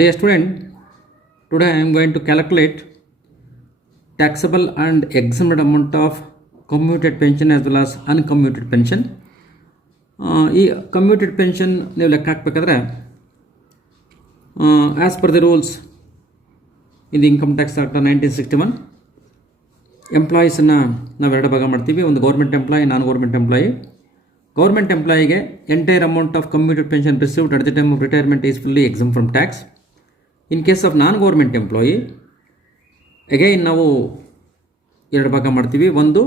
Dear student, today I am going to calculate taxable and exempt amount of commuted pension as well as uncommuted pension. ಈ commuted pension ನೀವು ಲೆಕ್ಕ ಹಾಕಬೇಕಾದ್ರೆ as per the rules in the income tax act 1961 ಎಂಪ್ಲಾಯೀಸನ್ನು ನಾವು ಎರಡು ಭಾಗ ಮಾಡ್ತೀವಿ. ಒಂದು government employee, non government employee. Government ಎಂಪ್ಲಾಯಿಗೆ entire amount of commuted pension received at the time of retirement is fully exempt from tax. In case of non government employee again ನಾವು ಎರಡು ಭಾಗ ಮಾಡ್ತೀವಿ. ಒಂದು,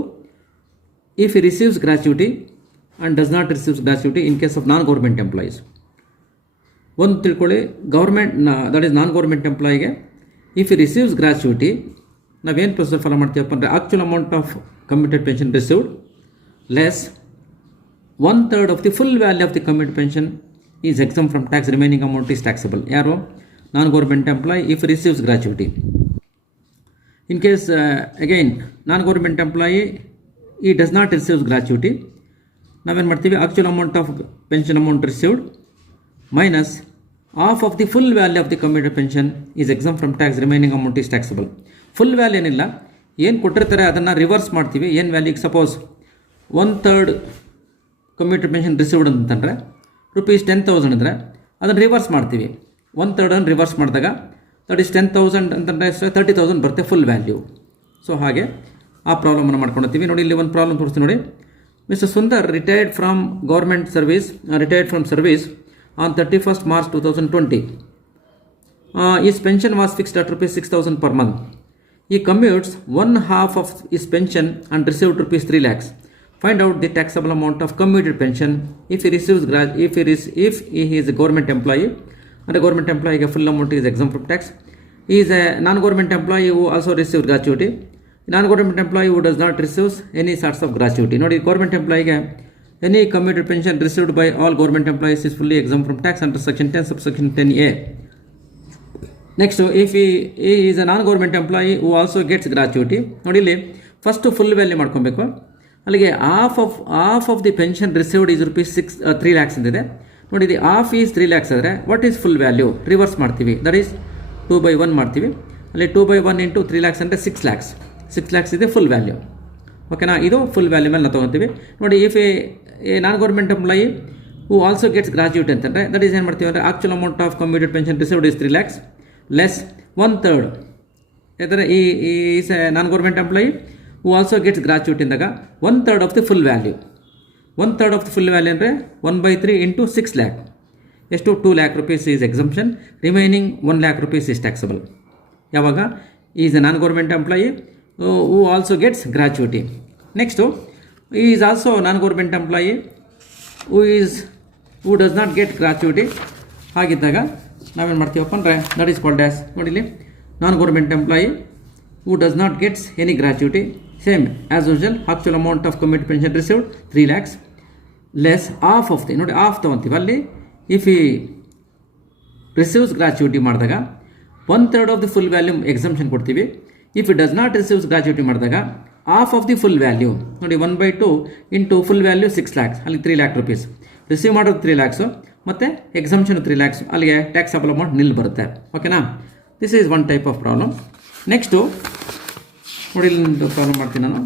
if he receives gratuity and does not receives gratuity in case of non government employees. ಒಂದು ತಿಳ್ಕೊಳ್ಳಿ, government that is non government ಎಂಪ್ಲಾಯಿಗೆ if he receives gratuity ನಾವೇನು procedure follow ಮಾಡ್ತೀವಪ್ಪ ಅಂದರೆ actual amount of commuted pension received less 1/3 of the full value of the commuted pension is exempt from tax, remaining amount is taxable. ಯಾರು? Non government employee if receives gratuity. In case again non government employee he does not receives gratuity, ನಾವೇನು ಮಾಡ್ತೀವಿ, actual amount of pension amount received minus of of the full value of the commuted pension is exempt from tax, remaining amount is taxable. Full value ಏನಿಲ್ಲ, ಏನು ಕೊಟ್ಟಿರ್ತಾರೆ ಅದನ್ನು reverse ಮಾಡ್ತೀವಿ. ಏನು ವ್ಯಾಲ್ಯೂಗೆ suppose 1/3 commuted pension received ಅಂತಂದರೆ ₹10,000 ಅಂದರೆ ಅದನ್ನು reverse ಮಾಡ್ತೀವಿ. 1/3 ರಿವರ್ಸ್ ಮಾಡಿದಾಗ ದಟ್ ಈಸ್ 10,000 ಅಂತಂದರೆ 30,000 ಬರುತ್ತೆ ಫುಲ್ ವ್ಯಾಲ್ಯೂ. ಸೊ ಹಾಗೆ ಆ ಪ್ರಾಬ್ಲಮನ್ನು ಮಾಡ್ಕೊಂಡಿರ್ತೀವಿ. ನೋಡಿ, ಇಲ್ಲಿ ಒಂದು ಪ್ರಾಬ್ಲಮ್ ತೋರಿಸ್ತೀನಿ ನೋಡಿ. Mister Sundar retired from government service on 31st March 2020. His pension was fixed at ₹6,000 per month. He commutes one half of his pension and received ₹3 lakhs. Find out the taxable amount of commuted pension if he receives if he is a government employee. And a government employee full amount is exempt from tax. He is a non-government employee who also receives gratuity. Non-government employee who does not receive any sorts of gratuity. Nodi, government employee any commuted pension received by all government employees is fully exempt from tax under section 10 subsection 10A. Next, if he is a non-government employee who also gets gratuity, ನೋಡಿ ಇಲ್ಲಿ first full value ಮಾಡ್ಕೊಬೇಕು. ಅಲ್ಲಿಗೆ half of the pension received is ₹3 lakhs ಅಂತಿದೆ. ನೋಡಿ, ಇದು half is 3 lakhs ಆದರೆ what is full value? Reverse ಮಾಡ್ತೀವಿ, that is 2/1 ಮಾಡ್ತೀವಿ. ಅಲ್ಲಿ 2/1 ಇಂಟು 3 lakhs ಅಂದರೆ 6 lakhs. 6 lakhs ಇದೆ ಫುಲ್ ವ್ಯಾಲ್ಯೂ. ಓಕೆನಾ? ಇದು ಫುಲ್ ವ್ಯಾಲ್ಯೂ ಮೇಲೆ ನಾವು ತೊಗೊತೀವಿ. ನೋಡಿ, if A non government employee who also gets gratuity ಅಂತಂದರೆ ದಟ್ ಈಸ್ ಏನು ಮಾಡ್ತೀವಿ ಅಂದರೆ actual amount of commuted pension received is 3 lakhs less 1/3. ಯಾಕಂದರೆ is a non government employee who also gets gratuity ಅಂದಾಗ 1/3 of the full value. 1/3 of the full value ಅಂದರೆ 1/3 into 6 lakh. ಎಷ್ಟು? ₹2 lakh is exemption, remaining ₹1 lakh is taxable. ಯಾವಾಗ? Is a non government employee who also gets gratuity. Next, is also non government employee who does not get gratuity. ಹಾಗಿದ್ದಾಗ ನಾವೇನು ಮಾಡ್ತೀವಪ್ಪ ಅಂದರೆ that is called as, ನೋಡಿ ಇಲ್ಲಿ non government employee who does not gets any gratuity. Same as usual, actual amount of commuted pension received 3 lakhs less half of the, ನೋಡಿ half ತೊಗೊತೀವಿ. ಅಲ್ಲಿ if he receives gratuity ಮಾಡಿದಾಗ 1/3 of the full value exemption ಕೊಡ್ತೀವಿ. If it does not receives gratuity ಮಾಡಿದಾಗ half of the full value, ನೋಡಿ 1/2 into full value 6 lakhs, ಅಲ್ಲಿ ₹3 lakh receive ಮಾಡೋದು 3 lakhs ಮತ್ತು ಎಕ್ಸಂಪ್ಷನ್ 3 lakhs, ಅಲ್ಲಿಗೆ ಟ್ಯಾಕ್ಸಬಲ್ ಅಮೌಂಟ್ ನಿಲ್ ಬರುತ್ತೆ. ಓಕೆನಾ? This is one type of problem. Next ನೋಡಿ, ಇಲ್ಲಿ ಪ್ರಾಬ್ಲಮ್ ಮಾಡ್ತೀನಿ ನಾನು.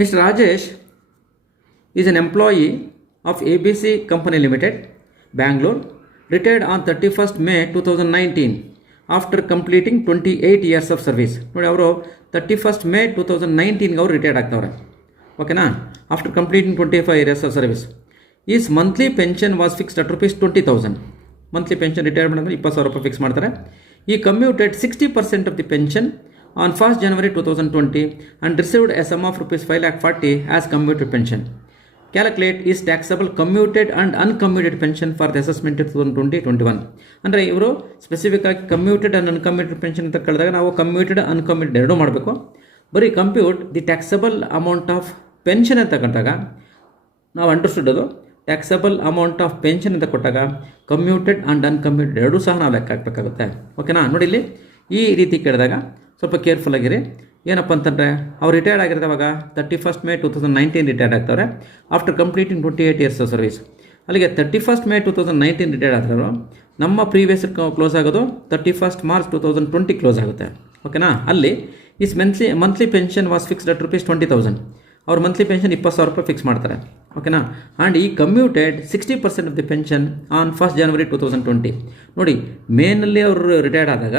Mister Rajesh is an employee of ABC Company Limited, Bangalore, retired on 31st May 2019 after completing 28 years of service. ನೋಡಿ, ಅವರು 31st May 2019ಗೆ ಅವರು ರಿಟೈರ್ಡ್ ಆಗ್ತವ್ರೆ. ಓಕೆನಾ? After completing 25 years of service. Is monthly pension was fixed at ₹20,000. Monthly pension retirement ಅಂದರೆ ₹20,000 fix ಮಾಡ್ತಾರೆ. ಈ commuted 60% of the pension on 1st January 2020 and received a sum of ₹5,40,000 as commuted pension. Calculate is taxable commuted and uncommuted pension for the assessment 2020-21. ಅಂದರೆ ಇವರು specific ಆಗಿ commuted and uncommuted pension ಅಂತ ಕಳೆದಾಗ ನಾವು commuted uncommuted ಎರಡೂ ಮಾಡಬೇಕು. ಬರೀ compute the taxable amount of pension ಅಂತ ಕಂಡಾಗ ನಾವು ಅಂಡರ್ಸ್ಟುಡ್ ಅದು ಟ್ಯಾಕ್ಸಬಲ್ ಅಮೌಂಟ್ ಆಫ್ ಪೆನ್ಷನ್ ಅಂತ ಕೊಟ್ಟಾಗ ಕಮ್ಯೂಟೆಡ್ ಆ್ಯಂಡ್ ಅನ್ಕಮ್ಯೂಟೆಡ್ ಎರಡೂ ಸಹ ನಾವು ಲೆಕ್ಕ ಹಾಕಬೇಕಾಗುತ್ತೆ. ಓಕೆನಾ? ನೋಡಿ, ಇಲ್ಲಿ ಈ ರೀತಿ ಕೇಳಿದಾಗ ಸ್ವಲ್ಪ ಕೇರ್ಫುಲ್ ಆಗಿರಿ. ಏನಪ್ಪ ಅಂತಂದರೆ ಅವ್ರು ರಿಟೈರ್ಡ್ ಆಗಿರೋದವಾಗ 31st May 2019 ರಿಟೈರ್ಡ್ ಆಗ್ತಾರೆ after completing 28 years of service. ಅಲ್ಲಿಗೆ 31st May 2019 ರಿಟೈರ್ಡ್ ಆದ್ರು ನಮ್ಮ ಪ್ರೀವಿಯಸ್ ಕ್ಲೋಸ್ ಆಗೋದು 31st March 2020 ಕ್ಲೋಸ್ ಆಗುತ್ತೆ. ಓಕೆನಾ? ಅಲ್ಲಿ is monthly pension was fixed at ₹20,000. ಅವ್ರ ಮಂತ್ಲಿ ಪೆನ್ಷನ್ ₹20,000 ಫಿಕ್ಸ್ ಮಾಡ್ತಾರೆ. ಓಕೆನಾ? ಆ್ಯಂಡ್ ಈ commuted 60% of the pension on 1st January 2020. ನೋಡಿ, ಮೇನಲ್ಲಿ ಅವರು ರಿಟೈರ್ಡ್ ಆದಾಗ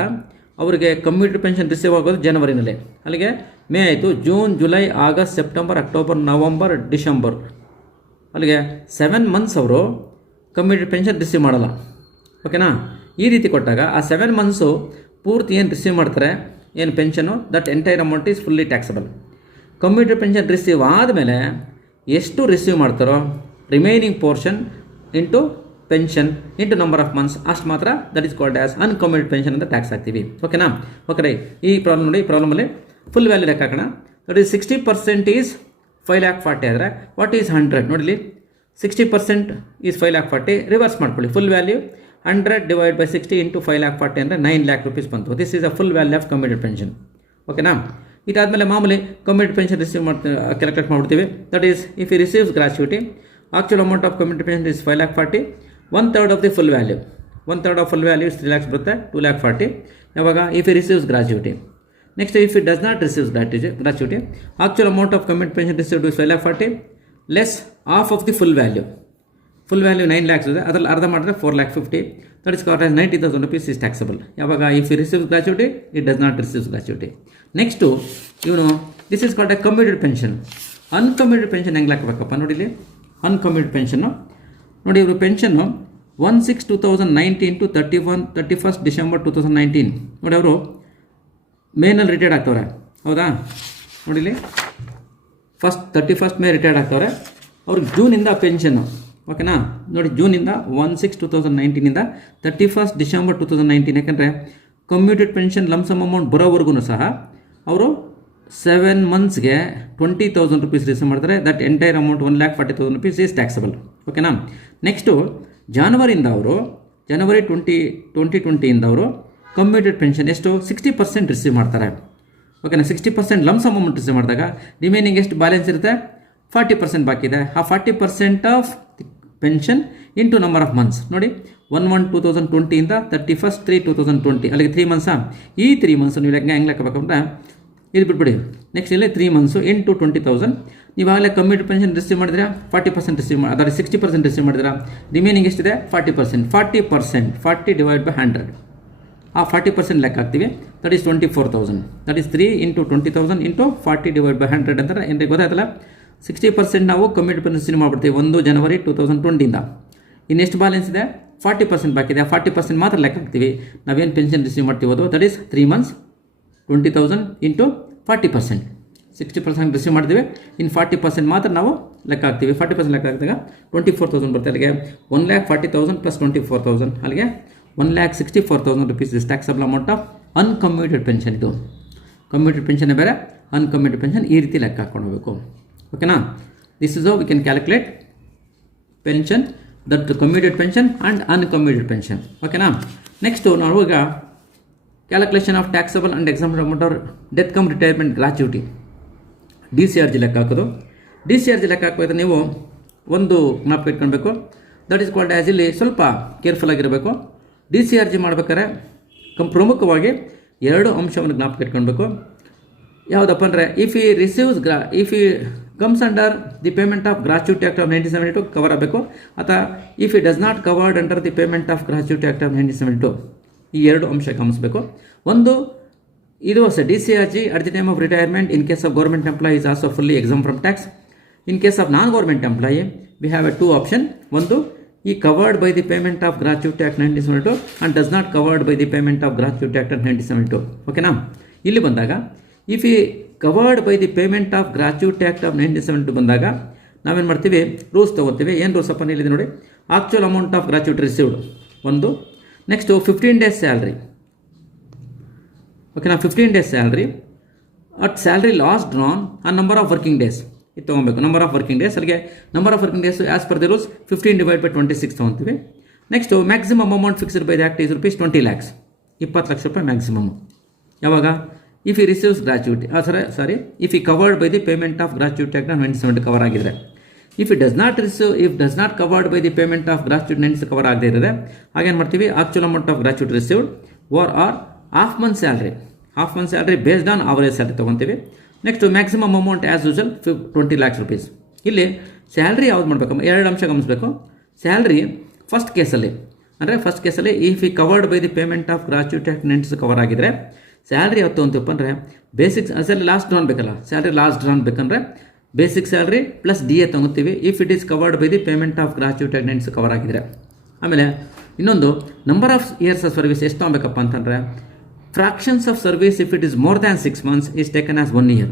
ಅವರಿಗೆ ಕಮ್ಯೂಟೆಡ್ ಪೆನ್ಷನ್ ರಿಸೀವ್ ಆಗೋದು ಜನವರಿನಲ್ಲೇ. ಅಲ್ಲಿಗೆ ಮೇ ಆಯಿತು, June, July, August, September, October, November, December, ಅಲ್ಲಿಗೆ 7 months ಅವರು ಕಮ್ಯೂಟೆಡ್ ಪೆನ್ಷನ್ ರಿಸೀವ್ ಮಾಡಲ್ಲ. ಓಕೆನಾ? ಈ ರೀತಿ ಕೊಟ್ಟಾಗ ಆ 7 months ಪೂರ್ತಿ ಏನು ರಿಸೀವ್ ಮಾಡ್ತಾರೆ, ಏನು pension, that entire amount is fully taxable. Commuted pension receive ಆದಮೇಲೆ ಎಷ್ಟು ರಿಸೀವ್ ಮಾಡ್ತಾರೋ remaining portion into pension into number of months ಅಷ್ಟು ಮಾತ್ರ that is called as uncommuted pension ಅಂತ ಟ್ಯಾಕ್ಸ್ ಹಾಕ್ತೀವಿ. ಓಕೆನಾ? ಓಕೆ ರೈ, ಈ ಪ್ರಾಬ್ಲಮ್ ನೋಡಿ, ಈ ಪ್ರಾಬ್ಲಮಲ್ಲಿ ಫುಲ್ ವ್ಯಾಲ್ಯೂ ಲೆಕ್ಕ ಹಾಕೋಣ. ದಟ್ ಈಸ್ 60% ಈಸ್ 5,40,000 ಆದರೆ ವಾಟ್ ಈಸ್ 100? ನೋಡಿಲಿ, 60% ಈಸ್ 5,40,000. ರಿವರ್ಸ್ ಮಾಡ್ಕೊಳ್ಳಿ, full value 100 divide by 60 into 5,40,000 ಅಂದರೆ 9 lakh rupees ಬಂತು. This is a full value of commuted pension. ಓಕೆನಾ? ಇದಾದಮೇಲೆ ಮಾಮೂಲಿ ಕಮ್ಯೂಟೆಡ್ ಪೆನ್ಷನ್ ರಿಸೀವ್ ಕ್ಯಾಲ್ಕುಲೇಟ್ ಮಾಡ್ಬಿಡ್ತೀವಿ. That is if he receives gratuity, actual amount of commuted pension is 5,40,000. 1/3 of the full value, 1/3 of full value is 3 lakhs ಬರುತ್ತೆ, 2,40,000. ಯಾವಾಗ? If he receives gratuity. Next, if it does not receives gratuity, actual amount of commuted pension received is 5,40,000 less half of the full value. Full value 9 lakhs ಇದೆ, ಅದರಲ್ಲಿ ಅರ್ಧ ಮಾಡಿದ್ರೆ 4,50,000. That is called as 90,000 rupees is taxable. ಯಾವಾಗ? If you receives gratuity, it does not receives gratuity. Next this is called a commuted pension. Uncommuted pension ಹೆಂಗೆ ಹಾಕಬೇಕಪ್ಪ? ನೋಡಿ, ಇಲ್ಲಿ uncommuted pension ನೋಡಿ, ಇವರು ಪೆನ್ಷನ್ನು 1/6/2019 ಟು 31st December 2019. ನೋಡಿ, ಅವರು ಮೇನಲ್ಲಿ ರಿಟೈರ್ಡ್ ಆಗ್ತವ್ರೆ, ಹೌದಾ? ನೋಡಿಲಿ, 31st May ರಿಟೈರ್ಡ್ ಆಗ್ತವ್ರೆ. ಅವ್ರಿಗೆ ಜೂನಿಂದ ಪೆನ್ಷನ್ನು. ಓಕೆನಾ? ನೋಡಿ, ಜೂನಿಂದ 1/6/2019 31st December 2019. ಯಾಕಂದರೆ ಕಮ್ಯೂಟೆಡ್ ಪೆನ್ಷನ್ ಲಮ್ಸಮ್ ಅಮೌಂಟ್ ಬರೋವರೆಗೂ ಸಹ ಅವರು 7 monthsಗೆ 20,000 rupees ರಿಸೀವ್ ಮಾಡ್ತಾರೆ. That entire amount 1,40,000 rupees is taxable. ಓಕೆನಾ? ನೆಕ್ಸ್ಟು ಜನವರಿ 2020 ಅವರು ಕಮ್ಯೂಟೆಡ್ ಪೆನ್ಷನ್ ಎಷ್ಟು 60% ರಿಸೀವ್ ಮಾಡ್ತಾರೆ. ಓಕೆನಾ? 60% ಲಮ್ಸಮ್ ಅಮೌಂಟ್ ರಿಸೀವ್ ಮಾಡಿದಾಗ ರಿಮೈನಿಂಗ್ ಎಷ್ಟು ಬ್ಯಾಲೆನ್ಸ್ ಇರುತ್ತೆ? 40% ಬಾಕಿ ಇದೆ. ಆ 40% of pension into number of months. ನೋಡಿ, 1/1/2020 31st 3/2020, ಅಲ್ಲಿಗೆ 3 months. ಈ 3 months ನೀವು ಹೆಂಗೆ ಲೆಕ್ಕಬೇಕಂದ್ರೆ ಇದು ಬಿಟ್ಬಿಡಿ. ನೆಕ್ಸ್ಟ್ ಇಲ್ಲಿ 3 months ಇಂಟು 20,000. ನೀವಾಗಲೇ ಕಮ್ಯೂಟೆಡ್ ಪೆನ್ಷನ್ ರಿಸೀವ್ ಮಾಡಿದ್ರೆ 40% ರಿಸೀವ್ ಅದರ 60% ರಿಸೀವ್ ಮಾಡಿದ್ರೆ ರಿಮೈನಿಂಗ್ ಎಷ್ಟಿದೆ? 40%. 40 ಡಿವೈಡ್ ಬೈ 100. ಆ 40% ಲೆಕ್ಕ ಹಾಕ್ತೀವಿ. That is 24,000. That is 3 into 20,000 into 40 divide by 100 ಅಂತಾರೆ. ಏನ್ರಿ ಗೊತ್ತಾಯ್ತಲ್ಲ? 60% ನಾವು ಕಮ್ಯೂಟೆಡ್ ಪೆನ್ಷನ್ ರಿಸೀವ್ ಮಾಡ್ಬಿಡ್ತೀವಿ 1 January 2020. ಇನ್ನೆಷ್ಟು ಬ್ಯಾಲೆನ್ಸ್ ಇದೆ? 40% ಬಾಕಿ ಇದೆ. 40% ಮಾತ್ರ ಲೆಕ್ಕ ಹಾಕ್ತೀವಿ. ನಾವೇನು ಪೆನ್ಷನ್ ರಿಸೀವ್ ಮಾಡ್ತೀವೋ that is 3 months 20,000 into 40%. 60% receive ಮಾಡ್ತೀವಿ, ಇನ್ನು 40% ಮಾತ್ರ ನಾವು ಲೆಕ್ಕ ಹಾಕ್ತೀವಿ. 40% ಲೆಕ್ಕ ಹಾಕಿದಾಗ 24,000 ಬರುತ್ತೆ. ಅಲ್ಲಿಗೆ 1,40,000 ಪ್ಲಸ್ 24,000, ಅಲ್ಲಿಗೆ 1,64,000 rupees is taxable amount of uncommuted pension. ಇದು ಕಮ್ಯೂಟೆಡ್ ಪೆನ್ಷನ್ ಬೇರೆ, ಅನ್ಕಮ್ಯೂಟೆಡ್ ಪೆನ್ಷನ್ ಈ ರೀತಿ ಲೆಕ್ಕ ಹಾಕೊಂಡು ಹೋಗಬೇಕು. ಓಕೆನಾ? This is how we can calculate pension, that commuted pension and uncommuted pension. ಓಕೆನಾ? ನೆಕ್ಸ್ಟು ನಾವು ಈಗ calculation of taxable and exempted amount or death cum retirement gratuity, DCRG ಲೆಕ್ಕ ಹಾಕೋದು. DCRG ಲೆಕ್ಕ ಹಾಕಬೇಕಾದ್ರೆ ನೀವು ಒಂದು ಜ್ಞಾಪಕ ಇಟ್ಕೊಳ್ಬೇಕು. ದಟ್ ಈಸ್ ಕಾಲ್ಡ್ ಆ್ಯಸ್, ಇಲ್ಲಿ ಸ್ವಲ್ಪ ಕೇರ್ಫುಲ್ ಆಗಿರಬೇಕು. DCRG ಮಾಡ್ಬೇಕಾದ್ರೆ ಪ್ರಮುಖವಾಗಿ 2 ಅಂಶವನ್ನು ಜ್ಞಾಪಕ ಇಟ್ಕೊಳ್ಬೇಕು. ಯಾವುದಪ್ಪ ಅಂದರೆ, ಇಫ್ ಈ comes under the payment of gratuity act of 1972 cover ಆಗಬೇಕು, ಅಥವಾ if it does not covered under the payment of gratuity act of 1972. ಈ 2 ಅಂಶ ಗಮನಿಸಬೇಕು. ಒಂದು, ಇದು ಅಷ್ಟೇ, DCRG at the time of retirement in case of government employee is also fully exempt from tax. In case of non government employee we have A 2 option. ಒಂದು, ಈ covered by the payment of gratuity act 1972 and does not covered by the payment of gratuity act 1972. ಓಕೆನಾ? ಇಲ್ಲಿ ಬಂದಾಗ if ಈ covered by the payment of gratuity act of 1972 ಬಂದಾಗ ನಾವೇನು ಮಾಡ್ತೀವಿ? Rules ತೊಗೋತೀವಿ. ಏನು ರೂಲ್ಸ್ ಅಪ್ಪ ಇಲ್ಲಿದೆ ನೋಡಿ. Actual amount of gratuity received ಒಂದು. Next 15 days salary. ಓಕೆನಾ? 15 days salary at salary last drawn ಆ ನಂಬರ್ ಆಫ್ ವರ್ಕಿಂಗ್ ಡೇಸ್ ಇದು ತೊಗೊಬೇಕು. ನಂಬರ್ ಆಫ್ ವರ್ಕಿಂಗ್ ಡೇಸ್, ಅಲ್ಲಿಗೆ number of working days as per the rules 15 divide by 26 ತೊಗೊತೀವಿ. Next maximum amount fixed by the act is ₹20 lakhs. 20 ಲಕ್ಷ ರೂಪಾಯಿ maximum. ಯಾವಾಗ? If he receives gratuity if ಈ covered by the payment of gratuity act 97 cover ಆಗಿದ್ರೆ, if it does not covered by the payment of gratuity 97 cover ಆಗದೆ ಇರುತ್ತೆ, ಹಾಗೇನು ಮಾಡ್ತೀವಿ, actual amount of gratuity received or half month salary based on average salary ತೊಗೊತೀವಿ. Next maximum amount as usual 20 lakhs rupees. ಇಲ್ಲಿ salary ಯಾವ್ದು ಮಾಡಬೇಕು, 2 ಅಂಶ ಗಮನಿಸಬೇಕು. ಸ್ಯಾಲ್ರಿ ಫಸ್ಟ್ ಕೇಸಲ್ಲಿ ಇಫ್ ಈ covered by the payment of gratuity act 97 cover ಆಗಿದ್ರೆ salary ಯಾವತ್ತು ಅಂತೀವಪ್ಪ ಅಂದರೆ ಬೇಸಿಕ್ ಸ್ಯಾಲ್ರಿ ಲಾಸ್ಟ್ ಡ್ರಾನ್ ಬೇಕಲ್ಲ, ಸ್ಯಾಲ್ರಿ ಲಾಸ್ಟ್ ಡ್ರಾನ್ ಬೇಕಂದ್ರೆ ಬೇಸಿಕ್ ಸ್ಯಾಲ್ರಿ ಪ್ಲಸ್ DA ತೊಗೋತೀವಿ if it is covered by the payment of gratuity act 97 cover ಆಗಿದ್ರೆ. ಆಮೇಲೆ ಇನ್ನೊಂದು number of years of service ಎಷ್ಟು ತೊಗೊಬೇಕಪ್ಪ ಅಂತಂದರೆ fractions of service if it is more than 6 months is taken as 1 year.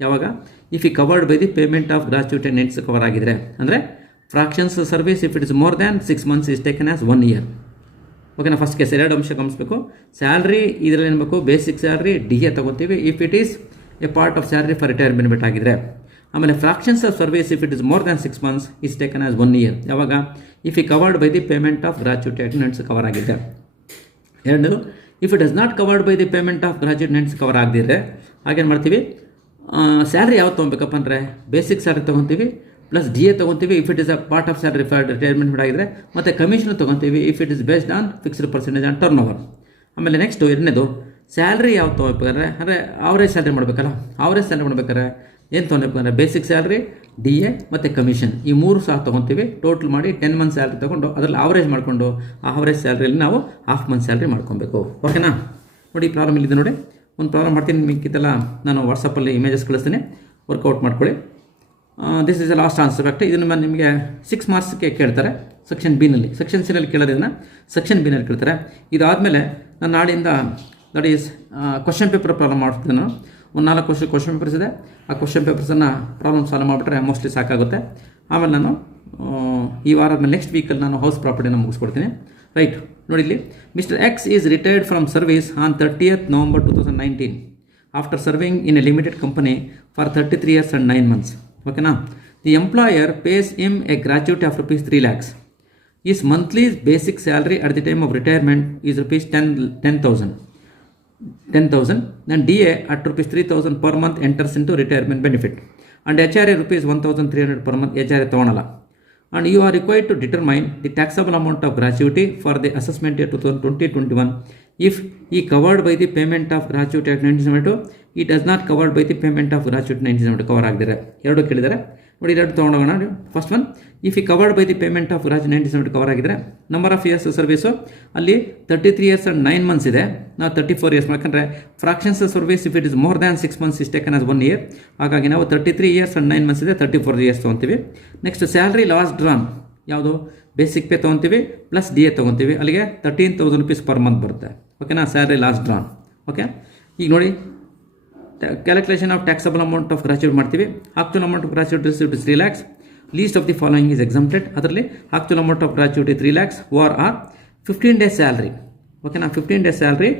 ಯಾವಾಗ if ಈ covered by the payment of gratuity act 97 cover ಆಗಿದ್ರೆ ಅಂದರೆ fractions service if it is more than 6 months is taken as 1 year. ಓಕೆನಾ, first case 2 ಅಂಶ ಗಮನಿಸಬೇಕು. Salary ಇದರಲ್ಲಿ ಏನ್ಬೇಕು, basic salary DA ತೊಗೋತೀವಿ if it is A part of salary for retired benefit ಆಗಿದ್ರೆ. ಆಮೇಲೆ fractions of service if it is more than 6 months is taken as 1 year. ಯಾವಾಗ if ಈ covered by the payment of gratuity act 97 cover ಆಗಿದ್ರೆ. ಎರಡನೇದು if it does not covered by the payment of gratuity 97 cover ಆಗದಿದ್ರೆ ಹಾಗೇನು ಮಾಡ್ತೀವಿ, salary ಯಾವ್ದು ತೊಗೊಬೇಕಪ್ಪ ಅಂದರೆ ಬೇಸಿಕ್ ಸ್ಯಾಲ್ರಿ ತೊಗೊತೀವಿ ಪ್ಲಸ್ DA ತೊಗೊತೀವಿ if it is a part of salary for retirement ಆಗಿದ್ರೆ, ಮತ್ತು ಕಮಿಷನ್ ತೊಗೊತೀವಿ if it is based on fixed percentage on turnover. ಆಮೇಲೆ ನೆಕ್ಸ್ಟು ಎರಡನೇದು ಸ್ಯಾಲ್ರಿ ಯಾವ್ದು ತೊಗೋಬೇಕಾದ್ರೆ ಅಂದರೆ ಆವರೇಜ್ ಸ್ಯಾಲ್ರಿ ಮಾಡಬೇಕಲ್ಲ, ಆವರೇಜ್ ಸ್ಯಾಲ್ರಿ ಮಾಡ್ಬೇಕಾದ್ರೆ ಏನು ತೊಗೊಬೇಕಂದ್ರೆ ಬೇಸಿಕ್ ಸ್ಯಾಲ್ರಿ DA ಮತ್ತು ಕಮಿಷನ್ ಈ 3 ಸಹ ತೊಗೊತೀವಿ. ಟೋಟಲ್ ಮಾಡಿ 10 months ಸ್ಯಾಲ್ರಿ ತೊಗೊಂಡು ಅದರಲ್ಲಿ ಆವರೇಜ್ ಮಾಡಿಕೊಂಡು ಆ ಆವರೇಜ್ ಸ್ಯಾಲ್ರಿಯಲ್ಲಿ ನಾವು ಹಾಫ್ ಮಂತ್ ಸ್ಯಾಲ್ರಿ ಮಾಡ್ಕೊಬೇಕು. ಓಕೆನಾ, ನೋಡಿ ಪ್ರಾಬ್ಲಮ್ ಇಲ್ಲಿದೆ ನೋಡಿ, ಒಂದು ಪ್ರಾಬ್ಲಮ್ ಮಾಡ್ತೀನಿ, ಮಿಕ್ಕಿದ್ದೆಲ್ಲ ನಾನು ವಾಟ್ಸಪ್ಪಲ್ಲಿ ಇಮೇಜಸ್ ಕಳಿಸ್ತೀನಿ, ವರ್ಕೌಟ್ ಮಾಡ್ಕೊಳ್ಳಿ. This is a last answer fact. ಇದನ್ನು ನಿಮಗೆ 6 marksಗೆ ಕೇಳ್ತಾರೆ ಸೆಕ್ಷನ್ ಬಿನಲ್ಲಿ. ಸೆಕ್ಷನ್ ಸಿನಲ್ಲಿ ಕೇಳೋದನ್ನು ಸೆಕ್ಷನ್ ಬಿನಲ್ಲಿ ಕೇಳ್ತಾರೆ. ಇದಾದಮೇಲೆ ನಾನು ನಾಡಿಂದ that is question paper problem ಮಾಡ್ತೀನಿ. ನಾನು ಒಂದು 4 ಕ್ವಶನ್ ಪೇಪರ್ಸ್ ಇದೆ, ಆ ಕ್ವಶನ್ ಪೇಪರ್ಸನ್ನು ಪ್ರಾಬ್ಲಮ್ ಸಾಲ್ವ್ ಮಾಡಿಬಿಟ್ರೆ ಮೋಸ್ಟ್ಲಿ ಸಾಕಾಗುತ್ತೆ. ಆಮೇಲೆ ನಾನು ಈ ವಾರದ ಮೇಲೆ ನೆಕ್ಸ್ಟ್ ವೀಕಲ್ಲಿ ನಾನು ಹೌಸ್ ಪ್ರಾಪರ್ಟಿನ ಮುಗಿಸ್ಕೊಡ್ತೀನಿ. ರೈಟ್, ನೋಡಿ ಇಲ್ಲಿ mister X is retired from service on 30th November 2019 after serving in a limited company for 33 years and 9 months. ಓಕೆನಾ, the employer pays him a gratuity of rupees 3 lakhs. His monthly basic salary at the time of retirement is rupees 10,000. Then DA at rupees 3,000 per month enters into retirement benefit, and HRA rupees 1,300 per month HRA ತಗೊಳಲ್ಲ. And you are required to determine the taxable amount of gratuity for the assessment year 2020-21 if he covered by the payment of gratuity at 1972, he does not covered by the payment of gratuity 1972 cover ಆಗಿದ್ದಾರೆ. ಎರಡು ಕೇಳಿದ್ದಾರೆ ನೋಡಿ, ಎರಡು ತೊಗೊಂಡೋಗೋಣ. First one, if ಈ covered by the payment of gratuity 1972 cover ಆಗಿದ್ರೆ number of years service ಅಲ್ಲಿ 33 years and 9 months ಇದೆ, ನಾವು 34 years ಯಾಕಂದರೆ fractions service if it is more than 6 months is taken as 1 year. ಹಾಗಾಗಿ ನಾವು 33 years and 9 months ಇದೆ, 34 years ತೊಗೊತೀವಿ. Next salary last drawn ಯಾವುದು ಬೇಸಿಕ್ ಪೇ ತೊಗೊತೀವಿ ಪ್ಲಸ್ DA ತೊಗೊತೀವಿ, ಅಲ್ಲಿಗೆ 13,000 rupees per month ಬರುತ್ತೆ. ಓಕೆನಾ, ಸ್ಯಾಲ್ರಿ ಲಾಸ್ಟ್ ಡ್ರಾನ್. ಓಕೆ, ಈಗ ನೋಡಿ calculation of taxable amount of gratuity ಮಾಡ್ತೀವಿ. Actual amount of gratuity received 3 lakhs. Least of the following is exempted. ಅದರಲ್ಲಿ actual amount of gratuity 3 lakhs or 15 days salary. ಓಕೆನಾ, 15 days salary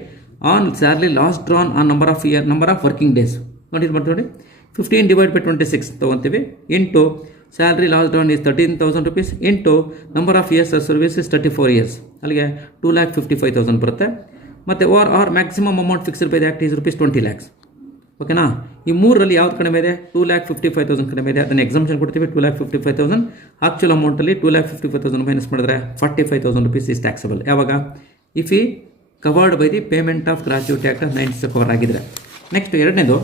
on salary last drawn on number of working days. ನೋಡಿ ನೋಡಿ 15 divided by 26 ತೊಗೊತೀವಿ into salary last drawn is 13,000 rupees into number of years service is 34 years, ಅಲ್ಲಿಗೆ 2,55,000 ಬರುತ್ತೆ. ಮತ್ತು or maximum amount fixed by the act is rupees 20 lakhs. ಓಕೆನಾ, ಈ ಮೂರರಲ್ಲಿ ಯಾವ್ದು ಕಡಿಮೆ ಇದೆ, 2,55,000 ಕಡಿಮೆ ಇದೆ, ಅದನ್ನು ಎಕ್ಸಾಮ್ಷನ್ ಕೊಡ್ತೀವಿ 2,55,000. ಆಕ್ಚುಲ್ ಅಮೌಂಟಲ್ಲಿ 2,55,000 ಮೈನಸ್ ಮಾಡಿದ್ರೆ 45,000 rupees ಈಸ್ ಟ್ಯಾಕ್ಸಬಲ್. ಯಾವಾಗ ಇಫ್ ಈ covered by the payment of gratuity act 97 cover ಆಗಿದ್ರೆ. ನೆಕ್ಸ್ಟ್ ಎರಡನೇದು,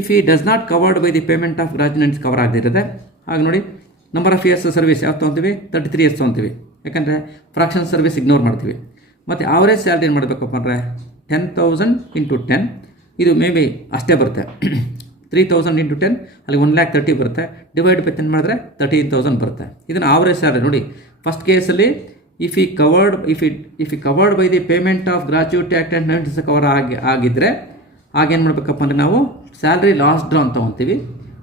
ಇಫ್ ಈ does not covered by the payment of gratuity cover ಆಗದಿರುತ್ತೆ. ಹಾಗೆ ನೋಡಿ ನಂಬರ್ ಆಫ್ ಇಯರ್ಸ್ ಸರ್ವಿಸ್ ಯಾವ್ದು ತೊಗೊತೀವಿ, 33 years ತೊಗೊತೀವಿ, ಯಾಕಂದರೆ ಫ್ರಾಕ್ಷನ್ ಸರ್ವಿಸ್ ಇಗ್ನೋರ್ ಮಾಡ್ತೀವಿ. ಮತ್ತು ಆವರೇಜ್ ಸ್ಯಾಲ್ರಿ ಏನು ಮಾಡಬೇಕಪ್ಪ ಅಂದರೆ 10,000 ಇಂಟು 10, ಇದು ಮೇ ಬಿ ಅಷ್ಟೇ ಬರುತ್ತೆ. 3,000 ಇಂಟು 10 ಅಲ್ಲಿ 1,30,000 ಬರುತ್ತೆ, ಡಿವೈಡ್ ಬೈ 10 ಮಾಡಿದ್ರೆ 13,000 ಬರುತ್ತೆ. ಇದನ್ನು ಆವರೇಜ್ ಸ್ಯಾಲ್ರಿ ನೋಡಿ. ಫಸ್ಟ್ ಕೇಸಲ್ಲಿ ಇಫ್ ಈ covered by the payment of gratuity act 97 cover ಆಗಿದ್ದರೆ ಆಗೇನು ಮಾಡಬೇಕಪ್ಪ ಅಂದರೆ ನಾವು ಸ್ಯಾಲ್ರಿ ಲಾಸ್ಟ್ ಡ್ರಾನ್ ತೊಗೊತೀವಿ.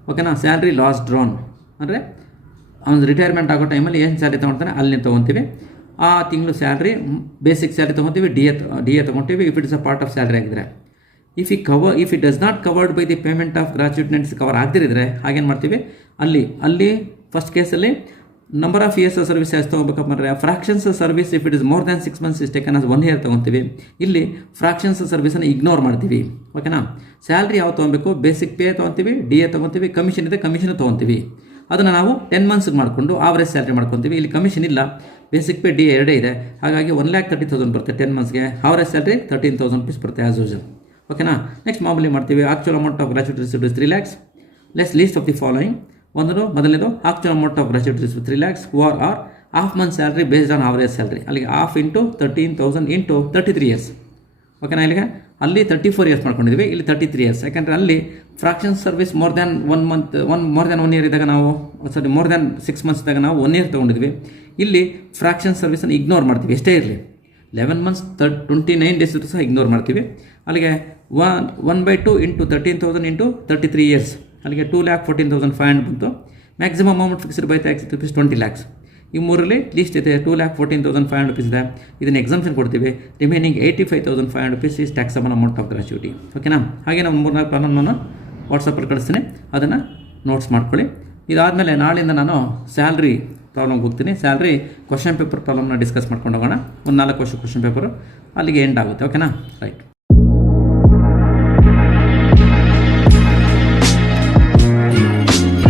ಓಕೆನಾ, ಸ್ಯಾಲ್ರಿ ಲಾಸ್ಟ್ ಡ್ರಾನ್ ಅಂದರೆ ಅವ್ನು ರಿಟೈರ್ಮೆಂಟ್ ಆಗೋ ಟೈಮಲ್ಲಿ ಏನು ಸ್ಯಾಲ್ರಿ ತೊಗೊಳ್ತಾನೆ ಅಲ್ಲಿ ತೊಗೊತೀವಿ. ಆ ತಿಂಗಳು ಸ್ಯಾಲ್ರಿ ಬೇಸಿಕ್ ಸ್ಯಾಲ್ರಿ ತೊಗೊತೀವಿ, DA ತೊಗೊತೀವಿ if it is a part of salary ಆಗಿದ್ರೆ. If it does not covered by the payment of gratuity 97 cover ಆಗದಿರಿದ್ರೆ ಹಾಗೇನು ಮಾಡ್ತೀವಿ, ಅಲ್ಲಿ ಫಸ್ಟ್ ಕೇಸಲ್ಲಿ ನಂಬರ್ ಆಫ್ ಇಯರ್ಸ್ ಸರ್ವಿಸ್ ಎಷ್ಟು ತೊಗೋಬೇಕಪ್ಪ ಅಂದರೆ fractions service if it is more than 6 months is taken as 1 year ತೊಗೊತೀವಿ. ಇಲ್ಲಿ fractions ಸರ್ವಿಸನ್ನು ignore ಮಾಡ್ತೀವಿ. ಓಕೆನಾ. ಸ್ಯಾಲ್ರಿ ಯಾವ ತೊಗೊಬೇಕು, ಬೇಸಿಕ್ ಪೇ ತೊಗೊತೀವಿ, DA ತೊಗೊತೀವಿ, ಕಮಿಷನ್ ಇದೆ ಕಮಿಷನ್ ತೊಗೊತೀವಿ. ಅದನ್ನು ನಾವು 10 months ಮಾಡಿಕೊಂಡು ಆವರೇಜ್ ಸ್ಯಾಲ್ರಿ ಮಾಡ್ಕೊತೀವಿ. ಇಲ್ಲಿ ಕಮಿಷನ್ ಇಲ್ಲ, ಬೇಸಿಕ್ ಪೇ DA ಎರಡೇ ಇದೆ, ಹಾಗಾಗಿ 1,30,000 ಬರುತ್ತೆ 10 monthsಗೆ. ಆವರೇಜ್ ಸ್ಯಾಲ್ರಿ 13,000 rupees ಬರುತ್ತೆ ಆಸ್ ಯೂಶುವಲ್. ಓಕೆನಾ. ನೆಕ್ಸ್ಟ್ ಮಾಮೂಲಿ ಮಾಡ್ತೀವಿ. Actual amount of gratuity receipt is 3 lakhs. Less least of the following. ಮೊದಲನೇದು actual amount of gratuity receipt 3 lakhs or half month salary based on average salary. ಅಲ್ಲಿಗೆ half into 13,000 into 33 years. ಓಕೆನಾ. ಇಲ್ಲಿಗೆ ಅಲ್ಲಿ 34 years ಮಾಡ್ಕೊಂಡಿದ್ವಿ, ಇಲ್ಲಿ 33 years. ಯಾಕಂದರೆ ಅಲ್ಲಿ fraction service more than 1 year ಇದ್ದಾಗ ನಾವು ಮೋರ್ ದ್ಯಾನ್ 6 months ಇದ್ದಾಗ ನಾವು 1 year ತೊಗೊಂಡಿದ್ವಿ. ಇಲ್ಲಿ ಫ್ರಾಕ್ಷನ್ ಸರ್ವಿಸನ್ನು ಇಗ್ನೋರ್ ಮಾಡ್ತೀವಿ, ಎಷ್ಟೇ ಇರಲಿ 11 months 29 days ಸಹ ಇಗ್ನೋರ್ ಮಾಡ್ತೀವಿ. ಅಲ್ಲಿಗೆ 1/2 ಇಂಟು 13,000 ಇಂಟು 33 years. ಅಲ್ಲಿಗೆ 2,14,500 ಬಂತು. Maximum amount fixed by tax rupees 20 lakhs. ಈ ಮೂರಲ್ಲಿ ಲೀಸ್ಟ್ ಇದೆ 2,14,500 rupees ಇದೆ. ಇದನ್ನು ಎಕ್ಸಾಮ್ಷನ್ ಕೊಡ್ತೀವಿ. Remaining 85,500 rupees is taxable amount of gratuity. ಓಕೆನಾ. ಹಾಗೆ ನಾವು 3-4 ಪ್ರಾಬ್ಲಮ್ ನಾನು ವಾಟ್ಸಪ್ಪಲ್ಲಿ ಕಳಿಸ್ತೀನಿ, ಅದನ್ನು ನೋಟ್ಸ್ ಮಾಡ್ಕೊಳ್ಳಿ. ಇದಾದಮೇಲೆ ನಾಳೆಯಿಂದ ನಾನು ಸ್ಯಾಲ್ರಿ ಪ್ರಾಬ್ಲಮ್ಗೆ ಹೋಗ್ತೀನಿ. ಸ್ಯಾಲ್ರಿ ಕ್ವಶನ್ ಪೇಪರ್ ಪ್ರಾಬ್ಲಮ್ನ ಡಿಸ್ಕಸ್ ಮಾಡ್ಕೊಂಡು ಹೋಗೋಣ. ಒಂದು 4 ಕ್ವಶನ್ ಪೇಪರು ಅಲ್ಲಿಗೆ ಎಂಡ್ ಆಗುತ್ತೆ. ಓಕೆನಾ. ರೈಟ್.